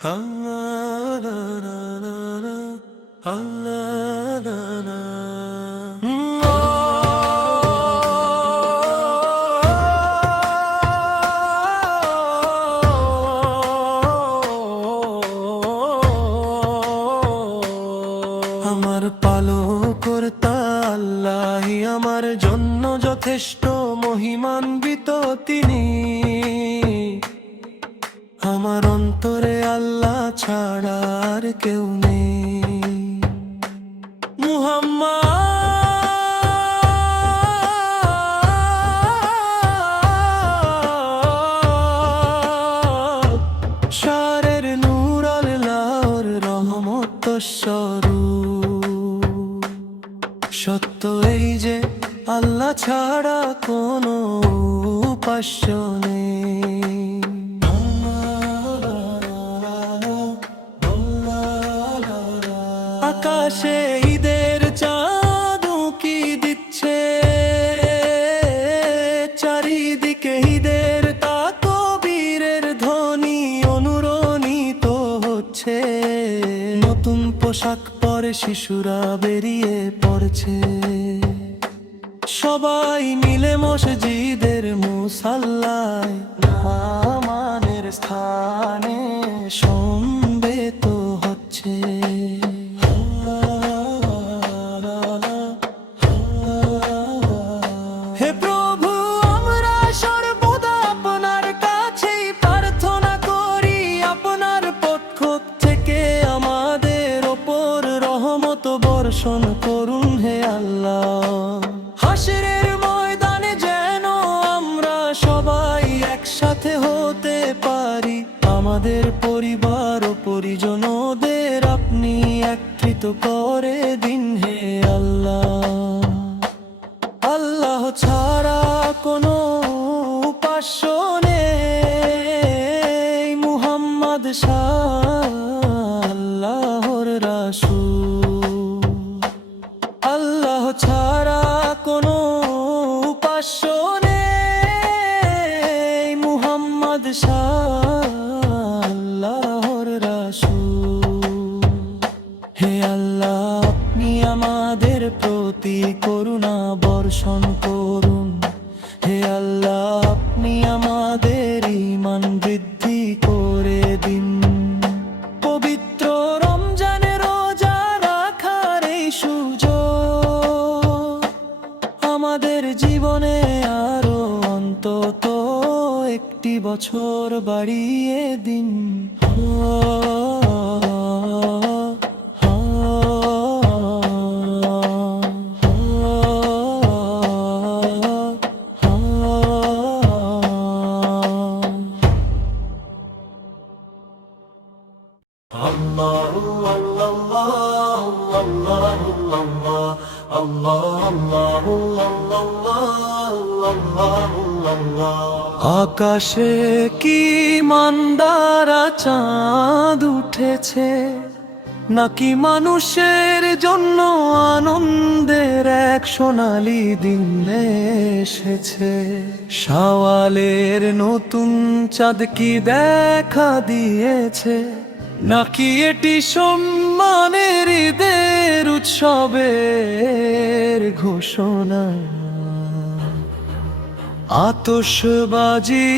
আমার পালকর্তা আল্লাহই আমার জন্য যথেষ্ট, মহিমান্বিত তিনি। আমার অন্তরে আল্লাহ ছাড়া আর কেউ নেই। মুহাম্মদ শারের নূর আল্লাহর রহমত স্বরূপ। সত্য এই যে আল্লাহ ছাড়া কোনো উপাস্য নেই। আকাশে ঈদের চাঁদ উঁকি দিচ্ছে, চারিদিকে ঈদের তাকবীরের ধ্বনি অনুরণিত হচ্ছে। নতুন পোশাক পরে শিশুরা বেরিয়ে পড়ছে, সবাই মিলে মসজিদের মুসাল্লায় নামাজের স্থানে সমবেত হচ্ছে। হে প্রভু, আমরা সর্বদা আপনার কাছেই প্রার্থনা করি, আপনার পক্ষ থেকে আমাদের ওপর রহমত বর্ষণ করুন হে আল্লাহ। হাশরের ময়দানে যেন আমরা সবাই একসাথে হতে পারি, আমাদের পরিবার ও পরিজনদের আপনি একত্রিত করে দিন হে আল্লাহ। আল্লাহ ছাড়া কোনো উপাস্য নেই, মুহাম্মদ আল্লাহর রাসূল। আল্লাহ ছাড়া কোনো উপাস্য নেই, মুহাম্মদ আল্লাহর রাসূল। হে আল্লাহ, আপনি আমাদের প্রতি করুণা বর্ষণ করুন। হে আল্লাহ, আপনি আমাদের ঈমান বৃদ্ধি করে দিন। পবিত্র রমজানের রোজা রাখার এই সুযোগ আমাদের জীবনে আরো অন্তত একটি বছর বাড়িয়ে দিন। আকাশে কি মান্দারা চাঁদ উঠেছে, নাকি মানুষের জন্য আনন্দের এক সোনালী দিন এসেছে? শাওয়ালের নতুন চাঁদ কি দেখা দিয়েছে, নাকি এটি সম্মানের ঈদের উৎসবের ঘোষণা? আতশবাজি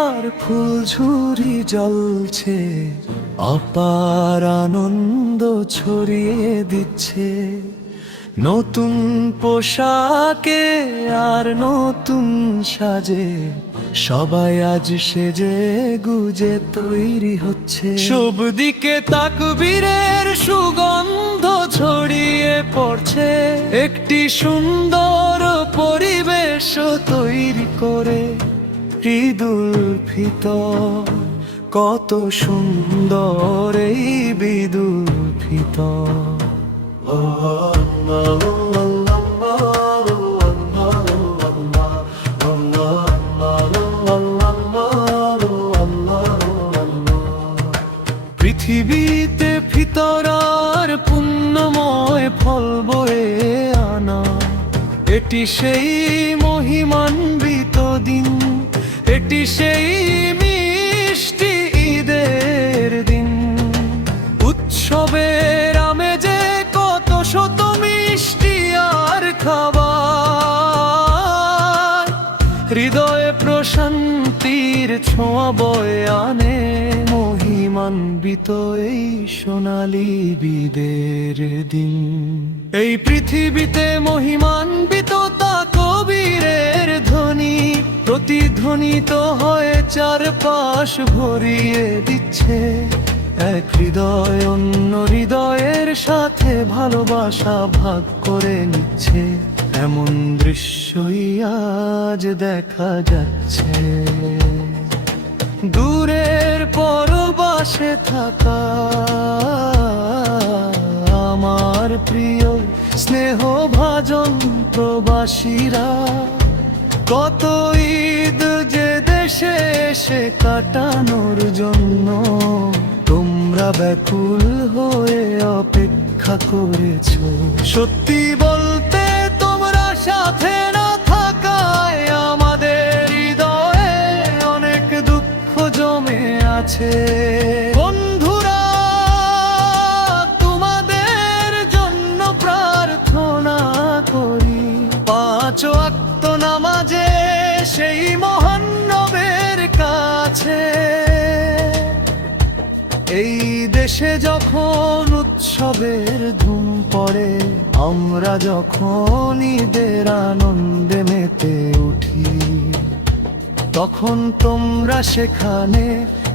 আর ফুলঝুরি জ্বলছে, অপার আনন্দ ছড়িয়ে দিচ্ছে। নতুন পোশাকে আর নতুন সাজে সবাই আজ সেজে গুজে তৈরি হচ্ছে। সব দিকে তাকবীরের সুগন্ধ ছড়িয়ে পড়ছে, একটি সুন্দর পরিবেশ তৈরি করে ঈদুল ফিতর। কত সুন্দর এই ঈদুল ফিতর। পৃথিবীতে ফিতরার পুণ্যময় ফল বয়ে আনা, এটি সেই মহিমান্বিত দিন, এটি সেই মিষ্টি ঈদের দিন। বয়ে আনে মহিমান্বিত এই সোনালী বিদের দিন। এই পৃথিবীতে মহিমান্বিত তা কবীরের ধ্বনি প্রতিধ্বনিত হয়ে চারপাশ ভরিয়ে দিচ্ছে। এক হৃদয় অন্য হৃদয়ের সাথে ভালোবাসা ভাগ করে নিচ্ছে। এমন দৃশ্যই আজ দেখা যাচ্ছে। দূরের পরবাসে থাকা আমার প্রিয় স্নেহভাজন প্রবাসীরা, কত ঈদ যে দেশে এসে কাটানোর জন্য তোমরা ব্যাকুল হয়ে অপেক্ষা করেছো। সত্যি বলতে তোমরা সাথে না থাকায় আমাদের হৃদয়ে অনেক দুঃখ জমে আছে। বন্ধুরা, তোমাদের জন্য প্রার্থনা করি পাঁচ ওয়াক্ত নামাজে সেই মহান নবের কাছে। এই দেশে যখন উৎসবের ধুম পড়ে, আমরা যখন ঈদের আনন্দে মেতে উঠি, তখন তোমরা সেখানে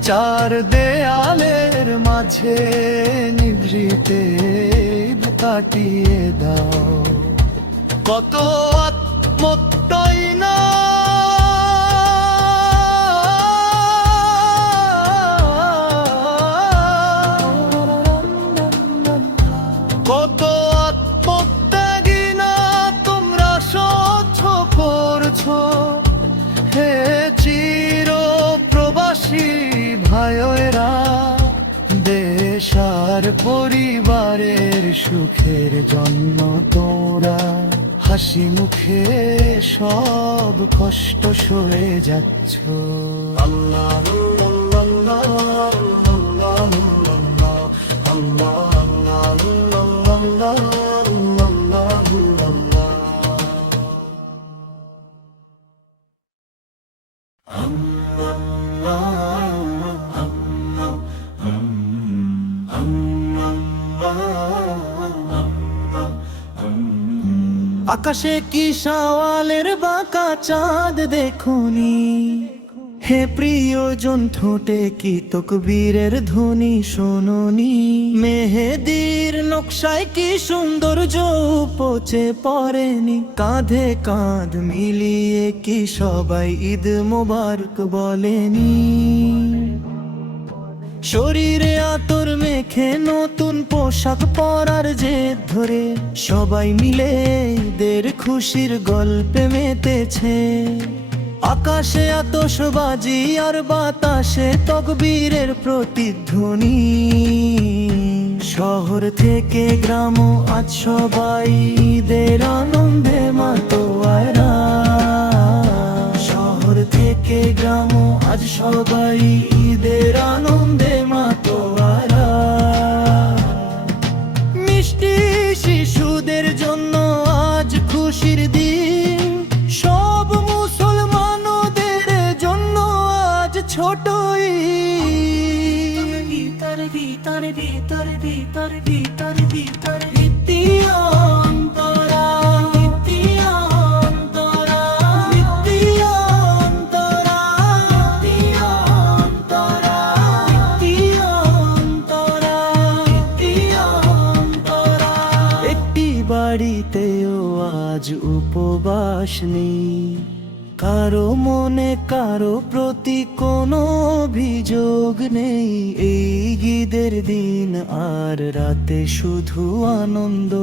চার দেয়ালের মাঝে নিভৃতে ঈদ কাটিয়ে দাও। কত আত্মত্যাই না কত আত্মত্যাগী না তোমরা সহ্য করছো। হে চির প্রবাসী ভাইয়েরা, দেশ আর পরিবারের সুখের জন্য তোমরা হাসি মুখে সব কষ্ট সয়ে যাচ্ছ। আল্লাহ আল্লাহ আল্লাহ আকাশে কি শাওয়ালের বাঁকা চাঁদ দেখুনি, হে প্রিয়জন ঠোঁটে কি তকবীরের ধ্বনি শোনোনি। মেহেদির নকশায় কি সৌন্দর্য উপচে পড়েনি, কাঁধে কাঁধ মিলিয়ে কি সবাই ঈদ মোবারক বলেনি। শরীরে আতর মেখে নতুন পোশাক পরার জেদ ধরে সবাই মিলে ঈদের খুশির গল্পে মেতেছে। আকাশে আতশবাজি আর বাতাসে তকবীরের প্রতিধ্বনি। শহর থেকে গ্রাম আজ সবাই ঈদের আনন্দে মাতোয়ারা। শহর থেকে গ্রাম আজ সবাই ঈদের আনন্দে মাতোয়ারা। মিষ্টি শিশুদের জন্য আজ খুশির দিন, সব মুসলমানদের জন্য আজ ছোট ঈদ। ভিতরে ভিতরে ভিতরে ভিতরে ভিতরে ভিতরে অন্তরা বাড়িতেও আজ উপবাস নেই, কারো মনে কারো প্রতি কোনো অভিযোগ নেই। এই ঈদের দিন আর রাতে শুধু আনন্দ।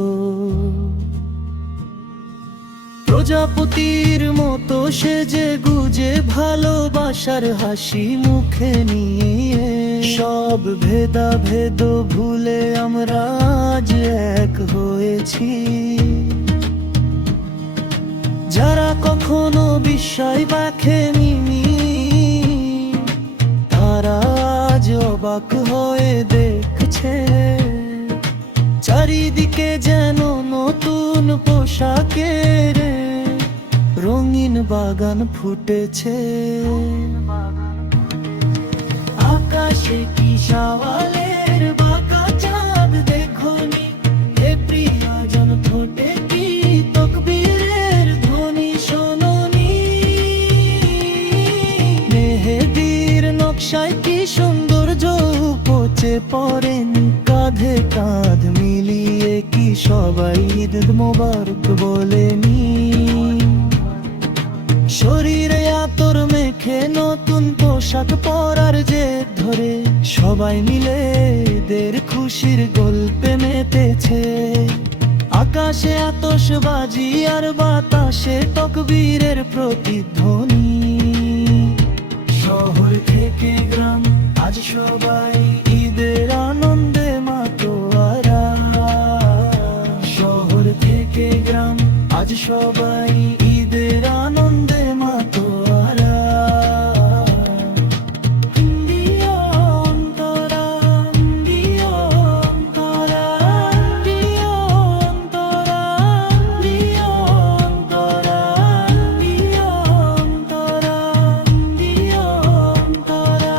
প্রজাপতির মতো সেজে গুজে ভালোবাসার হাসি মুখে নিয়ে সব ভেদাভেদ ভুলে আমরা আজ এক হয়েছি। যারা কখনো বিস্ময় দেখেনি তারা আজ অবাক হয়ে দেখছে। চারিদিকে যেন নতুন পোশাকের রঙিন বাগান ফুটেছে। আকাশে কি সওয়ালের বাঁকা চাঁদ দেখোনি, হে প্রিয়জন ঠোঁটে কি তকবীরের ধ্বনি শোনোনি। মেহেদীর নকশায় কি সৌন্দর্য উপচে পড়েন, কাঁধে কাঁধ মিলিয়ে কি সবাই ঈদ মোবারক বলেনি। শরীরে আতর মেখে নতুন পোশাক পরার জেদ ধরে সবাই মিলে এদের খুশির গল্পে মেতেছে। আকাশে আতশবাজি আর বাতাসে তকবীরের প্রতিধ্বনি। শহর থেকে গ্রাম আজ সবাই ঈদের আনন্দে মাতোয়ারা। শহর থেকে গ্রাম আজ সবাই ঈদের আনন্দে মাতোয়ারা। ইন্ডিয়া অন্তরা, ইন্ডিয়া অন্তরা, ইন্ডিয়া অন্তরা, ইন্ডিয়া অন্তরা, ইন্ডিয়া অন্তরা, ইন্ডিয়া অন্তরা।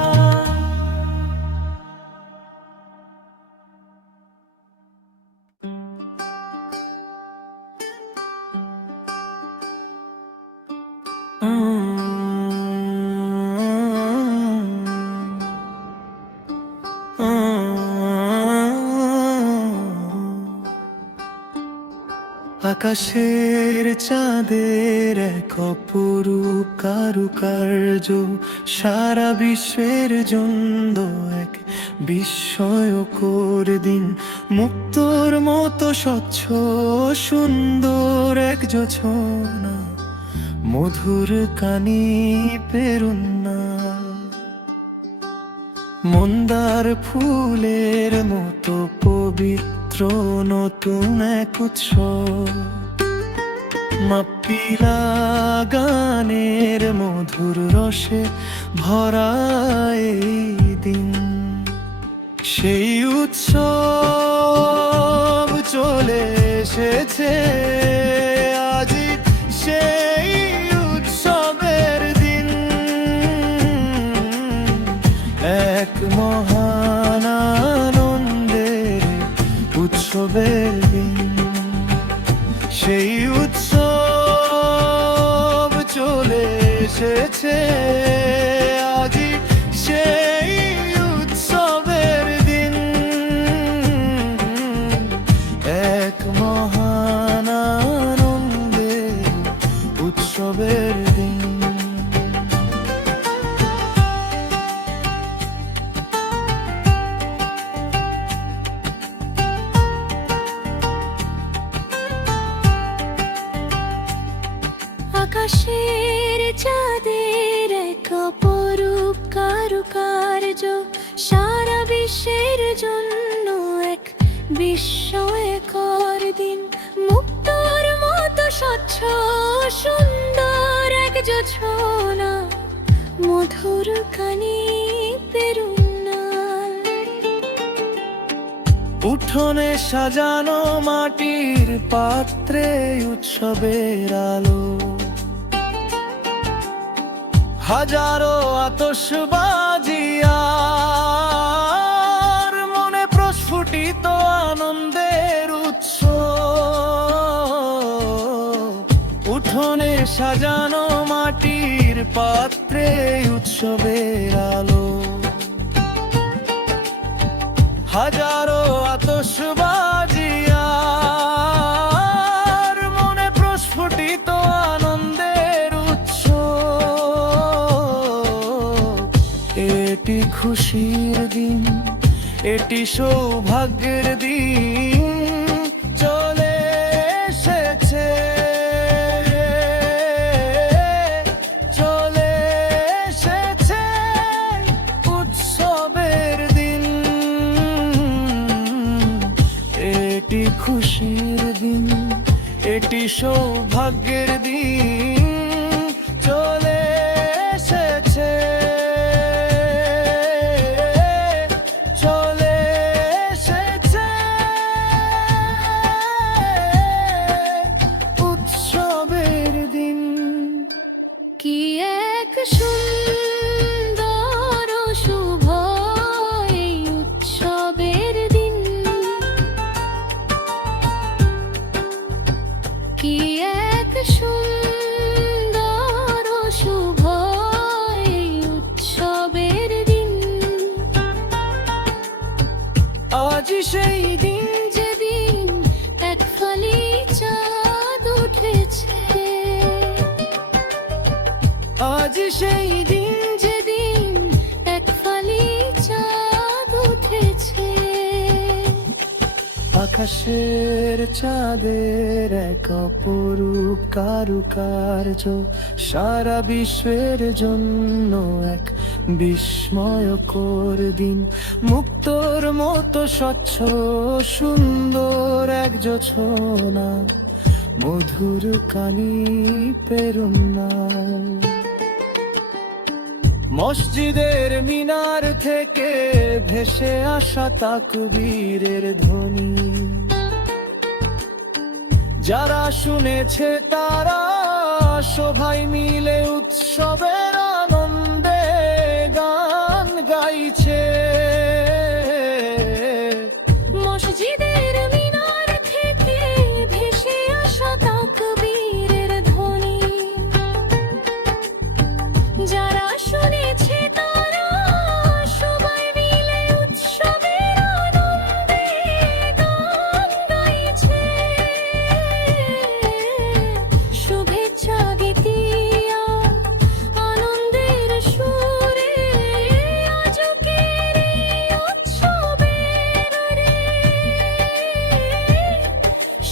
আকাশের চাঁদের এক অপরূপ কারুকার্য সারা বিশ্বের জন্য এক বিস্ময়কর দিন। মুক্তোর মতো স্বচ্ছ সুন্দর এক জোছনা, মধুর কানি পেরুন্না। মন্দার ফুলের মতো পবিত্র নতুন এক উৎসব, মাপ্পিলা গানের মধুর রসে ভরা এই দিন। সেই উৎসব চলে এসেছে আজি, সেই উৎসবের দিন। এক মহান আনন্দের উৎসবের দিন। সেই উৎসব চলে এসেছে আজি, সেই উৎসবের দিন। এক মহান আনন্দের উৎসবের দিন। আকাশের চাঁদের এক অপরূপ কারুকার্য সারা বিশ্বের জন্য এক বিস্ময়কর দিন। মুক্তোর মতো স্বচ্ছ সুন্দর এক জোছনা, মধুর কানি পেরুন্না। উঠোনে সাজানো মাটির পাত্রে উৎসবের আলো, হাজারো আতশবাজি আর মনে প্রস্ফুটিত আনন্দের উৎস। উঠোনে সাজানো মাটির পাত্রে উৎসবের আলো, হাজারো আতশবাজি আর মনে প্রস্ফুটিত আনন্দের উৎস। এটি খুশির দিন, এটি সৌভাগ্যের দিন চলে এসেছে। চলে এসেছে উৎসবের দিন। এটি খুশির দিন, এটি সৌভাগ্যের দিন চলে এসেছে। চলে এসেছে উৎসবের দিন। কি এক সুন্দর শুভ আজ সেই দিন যেদিন এক ফালি চাঁদ উঠেছে, আজ সেই দিন যেদিন এক ফালি চাঁদ উঠেছে। আকাশের চাঁদের এক অপরূপ কারুকার্য সারা বিশ্বের জন্য এক বিস্ময়কর দিন। মুক্তোর মতো স্বচ্ছ সুন্দর এক জোছনা, মধুর কানি পেরুন্না। মসজিদের মিনার থেকে ভেসে আসা তাকবীরের ধ্বনি, যারা শুনেছে তারা সবাই মিলে উৎসবের আনন্দে গান গাইছে। মসজিদের মিনার থেকে ভেসে আসা তাকবীরের ধ্বনি, যারা শুনেছে তারা সবাই মিলে উৎসবের আনন্দে গান গাইছে। শুভেচ্ছা গীতিয়া আনন্দের সুরে আজকের এই উৎসবের রে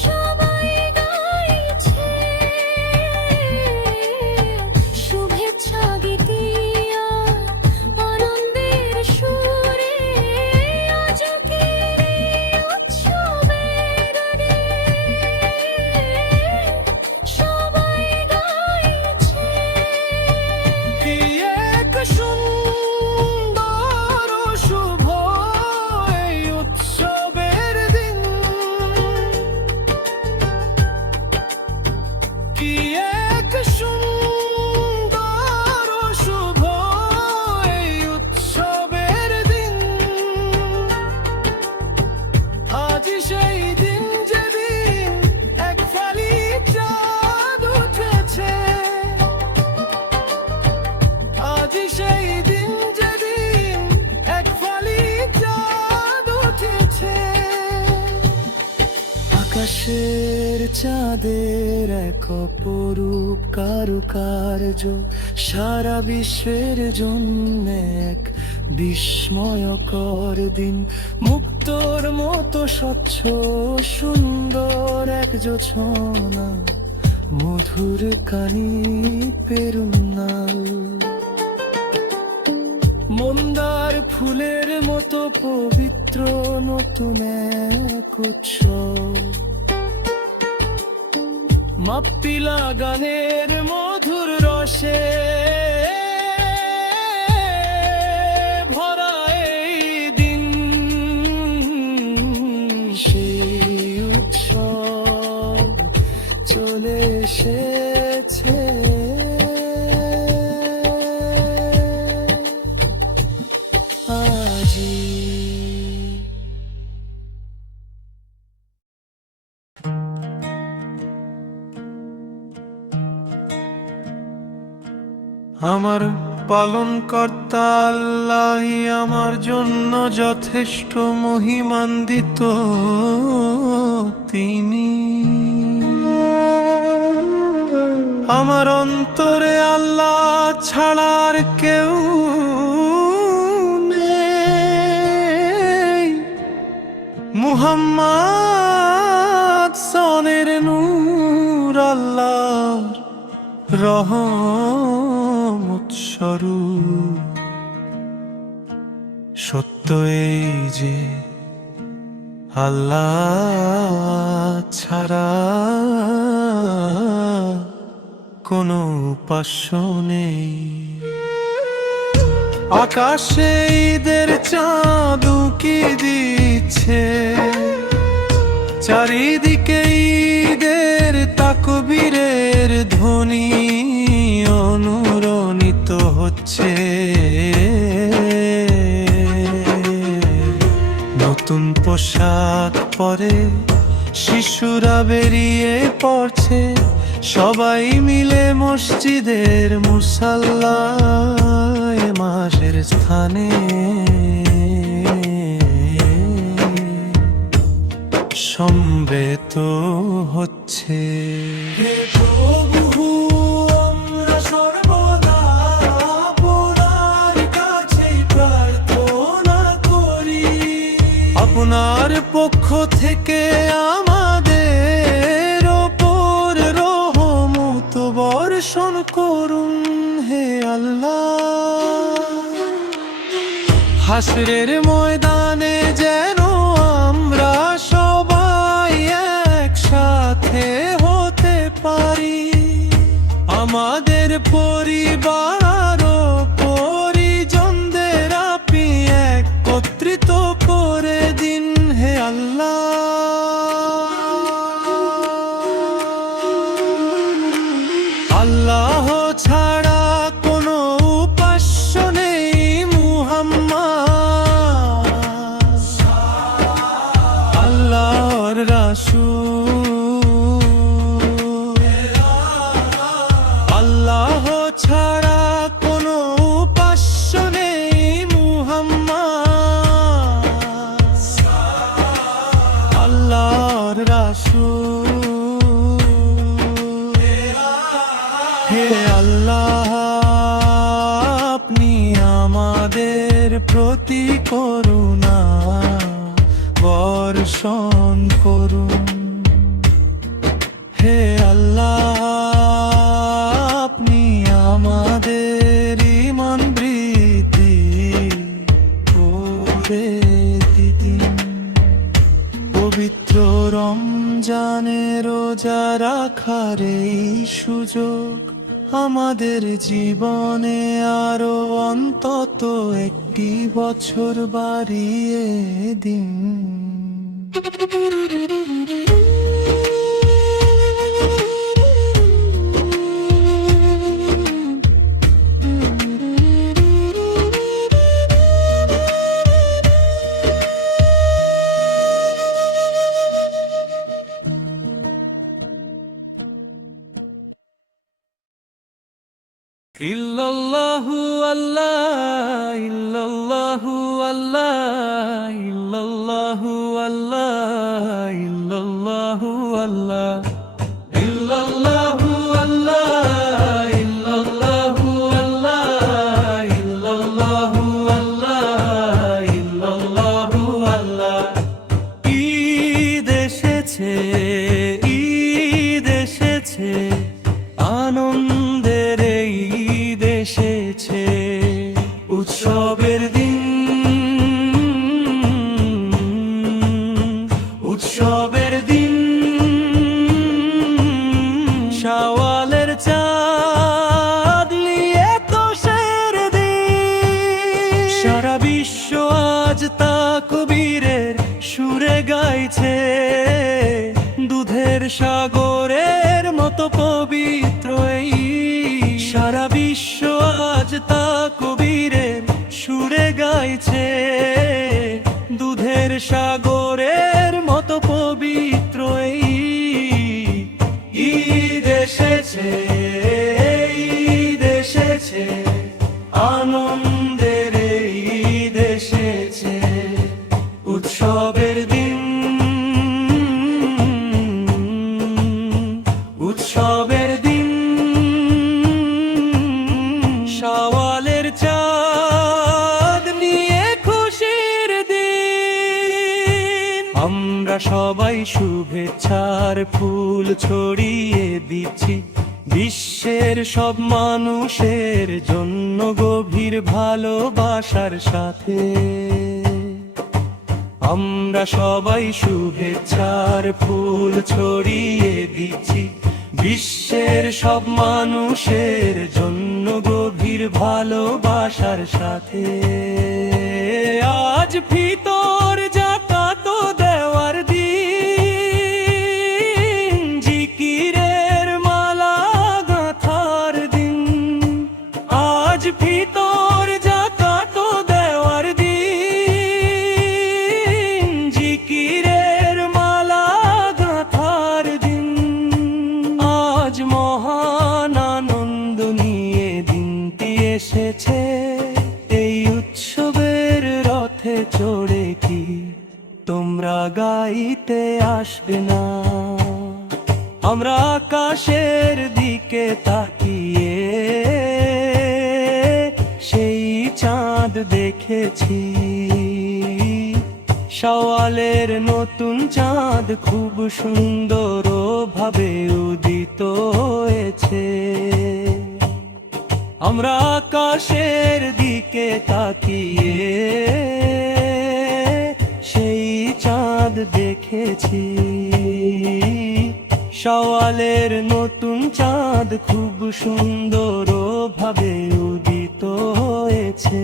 সবাই গাইছে। শুভেচ্ছা গীতিয়া আনন্দের সুরে আজকের এই উৎসবের রে সবাই গাইছে। কি এক সুন্দর ও শুভ এই উৎসবের দিন, কি এক সুন্দর ও শুভ এই উৎসবের দিন। আজ সেই দিন যেদিন এক ফালি চাঁদ উঠেছে, আজ সেই দিন যেদিন এক ফালি চাঁদ উঠেছে। আকাশের চাঁদের এক অপরূপ কারুকার্য সারা বিশ্বের জন্য এক বিস্ময়কর দিন। মুক্তোর মতো স্বচ্ছ সুন্দর এক জোছনা, মধুর কানি পেরুন্নাল। মন্দার ফুলের মতো পবিত্র নতুন এক উৎসব, মাপ্পিলা গানের মধুর রসে ভরা এই দিন। সেই উৎসব চলে এসেছে, আজি। আমার পালনকর্তা আল্লাহই আমার জন্য যথেষ্ট মহিমান্বিত, তিনি আমার অন্তরে আল্লাহ ছাড়ার কেউ নেই। মুহাম্মদ সনের নূর আল্লাহর রহমত স্বরূপ। সত্য এই যে আল্লাহ ছাড়া কোনো উপাস্য নেই। আকাশে ঈদের চাঁদ উকি দিচ্ছে, চারিদিকে ঈদের তাকবীরের ধ্বনি অনুরণিত হচ্ছে। নতুন পোশাক পরে শিশুরা বেরিয়ে পড়ছে, সবাই মিলে মসজিদের মুসাল্লায় মাসের স্থানে সমবেত হচ্ছে। হে প্রভু, আমরা সর্বদা আপনার কাছে প্রার্থনা করি। আপনার পক্ষ থেকে আমাদের ওপর রহমত বর্ষণ করুন হে আল্লাহ। হাসরের ময়দানে যেন আমরা সবাই একসাথে হতে পারি, আমাদের পরিবার ও পরিজনদের আপনি একত্রিত করে দিন হে আল্লাহ। আল্লাহ ছাড়া কোনো উপাস্য নেই মুহাম্মদ আল্লাহর রাসূল। আল্লাহ ছাড়া কোনো উপাস্য নেই মুহাম্মদ আল্লাহর রাসূল। হে আল্লাহ, আপনি আমাদের প্রতি করুণা বর্ষণ করুন। হে আল্লাহ, আপনি আমাদের ঈমান বৃদ্ধি করে দিন। পবিত্র রমজানে রোজা রাখার এই সুযোগ আমাদের জীবনে আরো অন্তত একটি বছর বাড়িয়ে দিন। ইল্লাল্লাহু আল্লাহ, ইল্লাল্লাহু আল্লাহ, ইল্লাল্লাহু আল্লাহ, ইল্লাল্লাহু আল্লাহ, ইল্লাল্লাহু আল্লাহ, ইল্লাল্লাহু আল্লাহ, ইল্লাল্লাহু আল্লাহ, ইল্লাল্লাহু আল্লাহ। ঈদ এসেছে, ঈদ এসেছে, আনন্দের এই ঈদ এসেছে, উৎসবের দিন, উৎসবের দিন। শাওয়ালের চাঁদ নিয়ে তোষের দিন, সারা বিশ্ব আজ তাকবীরের সুরে গাইছে, দুধের সাগরের মতো পবিত্র এই। সারা বিশ্ব আজ তাকবীরের সুরে গাইছে, দুধের সাগরের মতো পবিত্র এই। ঈদ এসেছে, ঈদ এসেছে, আনন্দের এই ঈদ এসেছে, উৎসবের দিন, উৎসবের দিন। শাওয়ালের চাঁদ নিয়ে খুশির দিন, আমরা সবাই শুভেচ্ছার ফুল ছড়িয়ে দিচ্ছি বিশ্বের সব মানুষের জন্য গভীর ভালোবাসার সাথে। আমরা সবাই শুভেচ্ছার ফুল ছড়িয়ে দিচ্ছি বিশ্বের সব মানুষের জন্য গভীর ভালোবাসার সাথে। আজ ফিতর যাকাত দেওয়ার দিন, জিকিরের মালা গাঁথার দিন। আজ ফিতর যাকাত দেওয়ার দিন, জিকিরের মালা গাঁথার দিন। আজ মহান আনন্দ নিয়ে দিনটি এসেছে, এই উৎসবের রথে চড়ে তোমরা গাইতে আসবে না। আমরা আকাশের দিকে তাকিয়ে সেই চাঁদ দেখেছি। শাওয়ালের নতুন চাঁদ খুব সুন্দর ভাবে উদিত হয়েছে। আমরা আকাশের দিকে তাকিয়ে সেই চাঁদ দেখেছি। শাওয়ালের নতুন চাঁদ খুব সুন্দর ভাবে উদিত হয়েছে।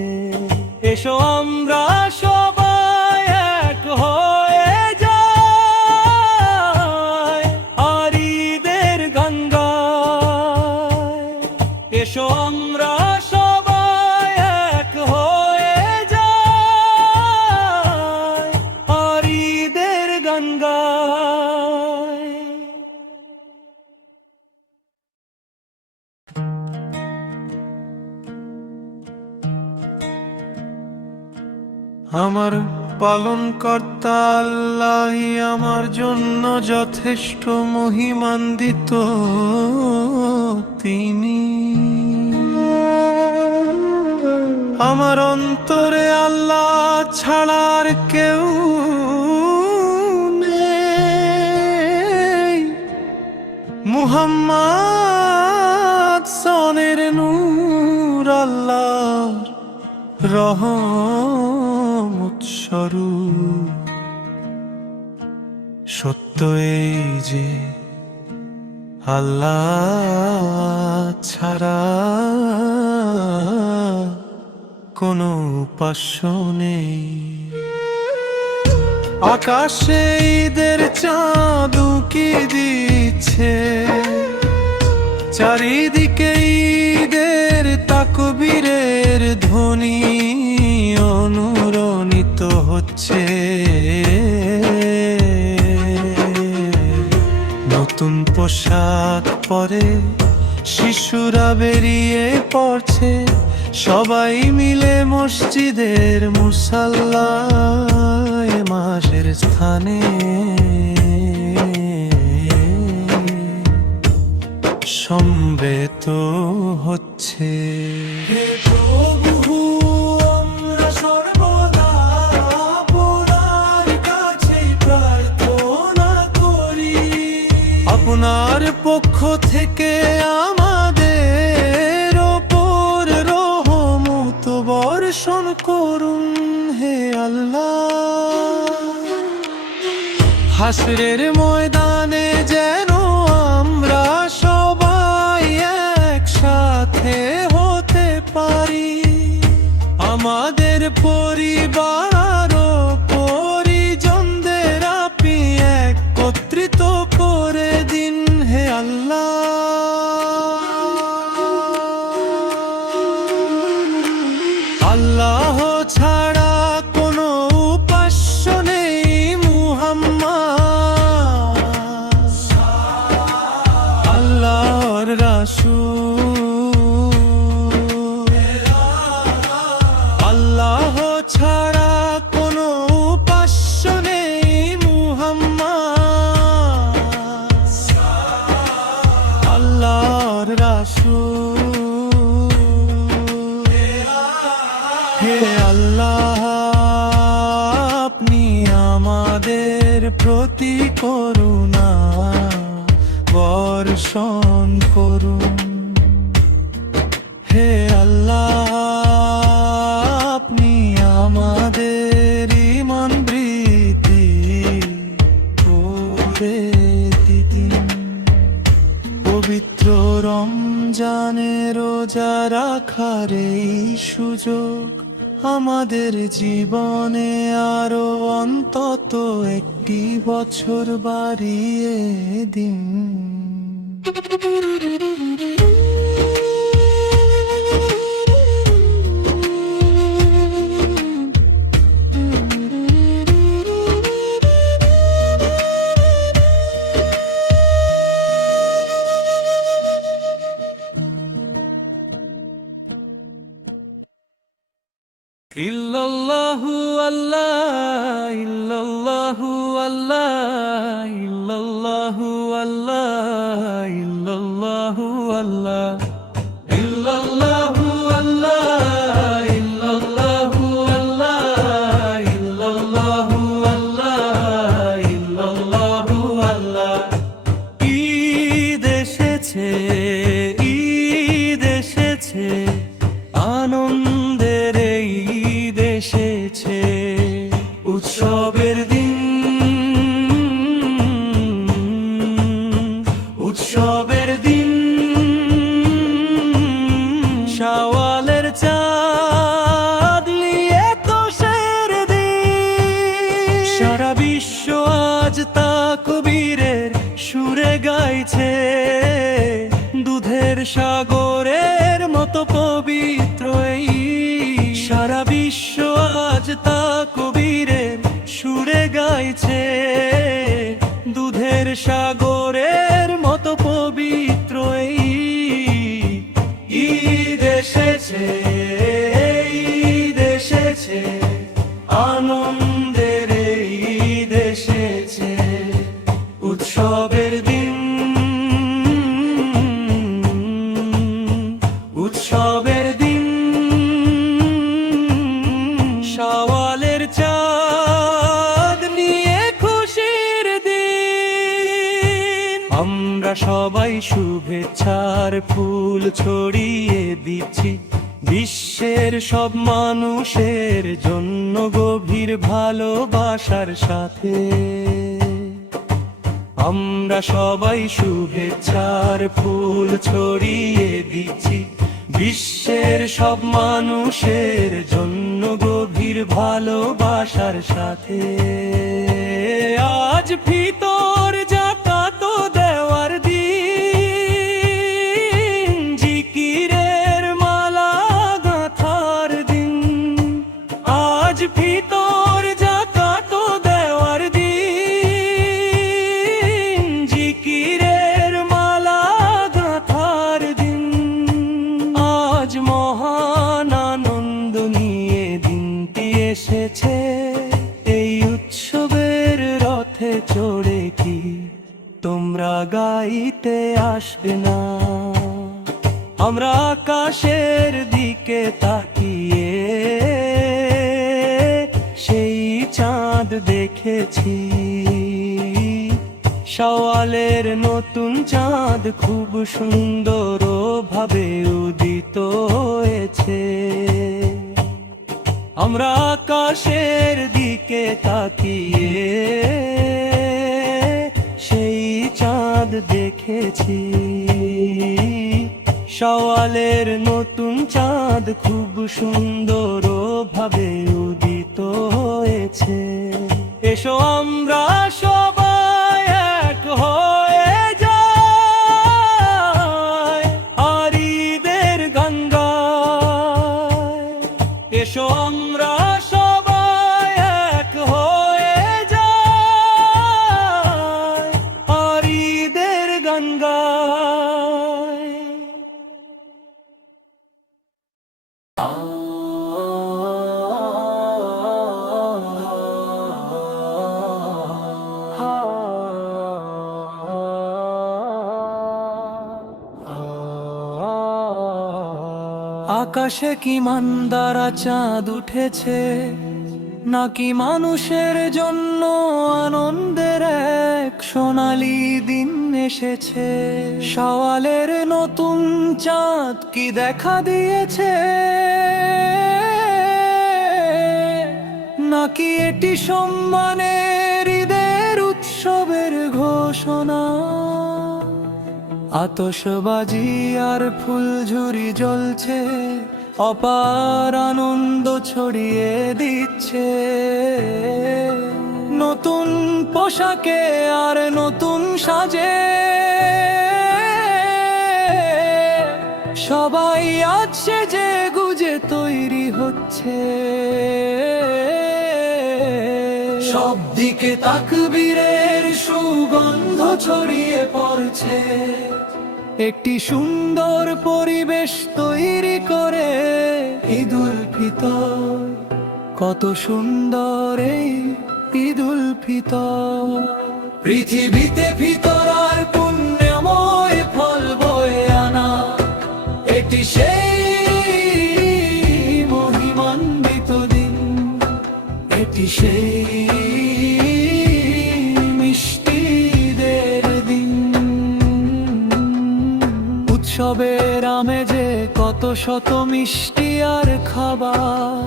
এসো আমরা সবাই এক হয়ে যাই আর ঈদের গান গাই। এসো আমরা সবাই এক হয়ে যাই আর ঈদের গান গাই। আমার পালনকর্তা আল্লাহই আমার জন্য যথেষ্ট মহিমান্বিত। তিনি আমার অন্তরে আল্লাহ ছাড়ার কেউ নেই। মুহাম্মদ সনের নূর আল্লাহ রহমত স্বরূপ। সত্য এই যে আল্লাহ ছাড়া কোনো উপাস্য নেই। আকাশে ঈদের চাঁদ উকি দিচ্ছে, চারিদিকে ঈদের তাকবীরের ধ্বনি অনুরণিত হচ্ছে। নতুন পোশাক পরে শিশুরা বেরিয়ে পড়ছে, সবাই মিলে মসজিদের মুসাল্লায় মাসের স্থানে সমবেত হচ্ছে। হে প্রভু, আমরা সর্বদা আপনার কাছে প্রার্থনা করি। আপনার পক্ষ থেকে আমাদের ওপর রহমত বর্ষণ করুন হে আল্লাহ। হাসরের ময়দানে যেন আমরা সবাই একসাথে হতে পারি। আমাদের পরিবার ও পরিজনদের আপনি একত্রিত করে দিন হে আল্লাহ। আল্লাহ ছাড়া কোনো উপাস্য নেই। মুহাম্মদ আল্লাহর রাসূল। আল্লাহ ছাড়া কোনো উপাস্য নেই। মুহাম্মদ আল্লাহর রাসূল। হে আল্লাহ, আপনি আমাদের প্রতি করুণা বর্ষণ করুন। হে আল্লাহ, আপনি আমাদের ঈমান বৃদ্ধি করে দিন। পবিত্র রমজানে রোজা রাখার এই সুযোগ আমাদের জীবনে আরো অন্তত একটি বছর বাড়িয়ে দিন। ইল্লাল্লাহু আল্লাহ ইল্লাল্লাহ তাকবীরের সুরে গাইছে, দুধের সাগরের মতো পবিত্র এই সারা বিশ্ব আজ তাকবীরের সুরে গাইছে, দুধের সাগরের মতো পবিত্র এই ঈদ এসেছে, ঈদ এসেছে, আনন্দের এই ঈদ এসেছে, উৎসবের দিন, উৎসবের দিন, শাওয়ালের চাঁদ নিয়ে খুশির দিন। আমরা সবাই শুভেচ্ছার ফুল ছড়িয়ে দিচ্ছি বিশ্বের সব মানুষের জন্য গভীর ভালোবাসার সাথে। আমরা সবাই শুভেচ্ছার ফুল ছড়িয়ে দিচ্ছি বিশ্বের সব মানুষের জন্য গভীর ভালোবাসার সাথে। আজ ফিতর যাকাত দেওয়ার দিন, জিকিরের মালা গাঁথার দিন। আজ ফিতর যাকাত দেওয়ার দিন, জিকিরের মালা গাঁথার দিন। আজ মহান আনন্দ নিয়ে দিনটি এসেছে, এই উৎসবের রথে চড়ে কি তোমরা গাইতে আসবে না? আমরা আকাশের দিকে তাকিয়ে সেই চাঁদ দেখেছি, শাওয়ালের নতুন চাঁদ খুব সুন্দর ভাবে উদিত হয়েছে। আমরা আকাশের দিকে তাকিয়ে সেই চাঁদ দেখেছি, শাওয়ালের নতুন চাঁদ খুব সুন্দর ভাবে উদিত হয়েছে। এসো আমরা সবাই এক হয়ে যাই আর ঈদের গান গাই। এসো আমরা সবাই এক হয়ে যাই আর ঈদের গান গাই। আকাশে কি মান্দারা চাঁদ উঠেছে, নাকি মানুষের জন্য আনন্দের এক সোনালী দিন এসেছে? শাওয়ালের নতুন চাঁদ কি দেখা দিয়েছে, নাকি এটি সম্মানের ঈদের উৎসবের ঘোষণা? আতশবাজি আর ফুলঝুরি জ্বলছে, অপার আনন্দ ছড়িয়ে দিচ্ছে। নতুন পোশাকে আর নতুন সাজে সবাই আজ সেজে গুজে তৈরি হচ্ছে। সব দিকে তাকবীরের সুগন্ধ ছড়িয়ে পড়ছে, একটি সুন্দর পরিবেশ তৈরি করে ঈদুল ফিতর। কত সুন্দর এই ঈদুল ফিতর, পৃথিবীতে ফিতর আর পুণ্যময় ফল বয়ে আনা। এটি সেই মহিমান্বিত দিন, এটি সেই মিষ্টিদের দিন। উৎসবের আমেজে কত শত মিষ্টি আর খাবার,